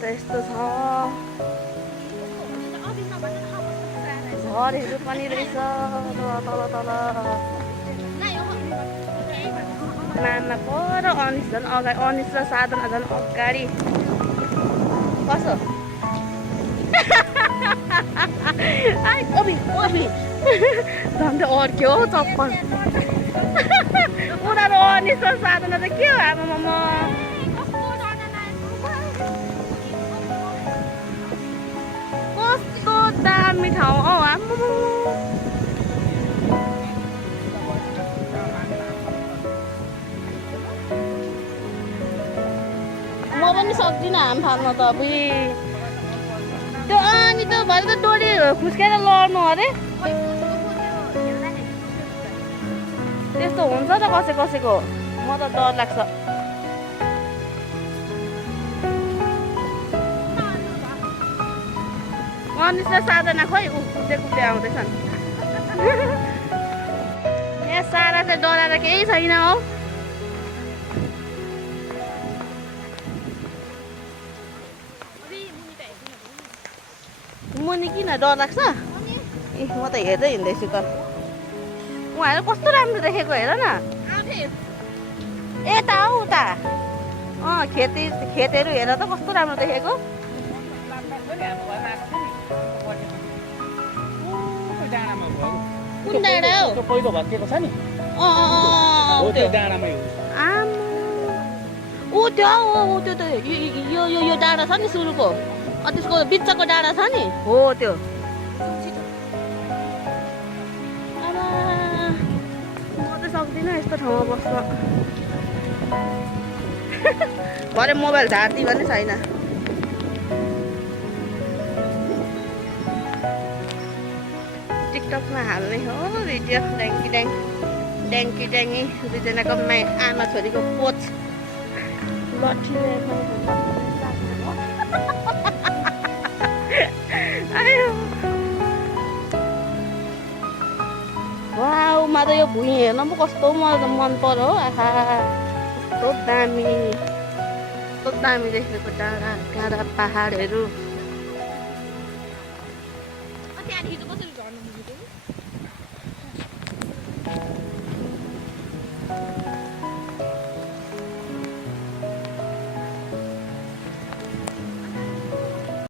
त यस्तो छ घरहरू पनि रहेछ तल तल नाममा पर अनिस झन् अगाडि अनिस र साधना झन् अगाडि कसो झन्डै अर्क्यो हौ चप्पल उनीहरू अनिस र साधना चाहिँ के हो आमामा कस्तो दामी ठाउँ औ आमामा म पनि सक्दिनँ हाम फाल्न त अब त्यो अनि त भरे त डोरी खुस्केर लड्नु अरे त्यस्तो हुन्छ त कसैको म त डर लाग्छ अनिस र साधना खोइ कुद्दै कुद्दै आउँदैछन् यहाँ सारा चाहिँ डराएर केही छैन हौ मुनि किन डर लाग्छ ए म त हेर्दै हिँड्दैछु त उहाँहरू कस्तो राम्रो देखेको हेर न यता हौ उता खेतहरू हेर त कस्तो राम्रो देखेको कुन डाँडा हौ पहिलो भत्केको छ नि त्यो डाँडामै हो ऊ त्यो त्यो त यो डाँडा छ नि सुरुको त्यसको बिचको डाँडा छ नि हो त्यो म त सक्दिनँ यस्तो ठाउँमा बस्न भरे मोबाइल झार्दी भन्ने छैन टिकटकमा हाल्ने हो भिडियो ड्याङ्की ड्याङ्गी दुईजनाको आमा छोरीको पोच लट्ठी वाउ म त यो भुइँ हेर्न पो कस्तो मन पर्यो हो आहा कस्तो दामी देखेको डाँडा काँडा पहाडहरू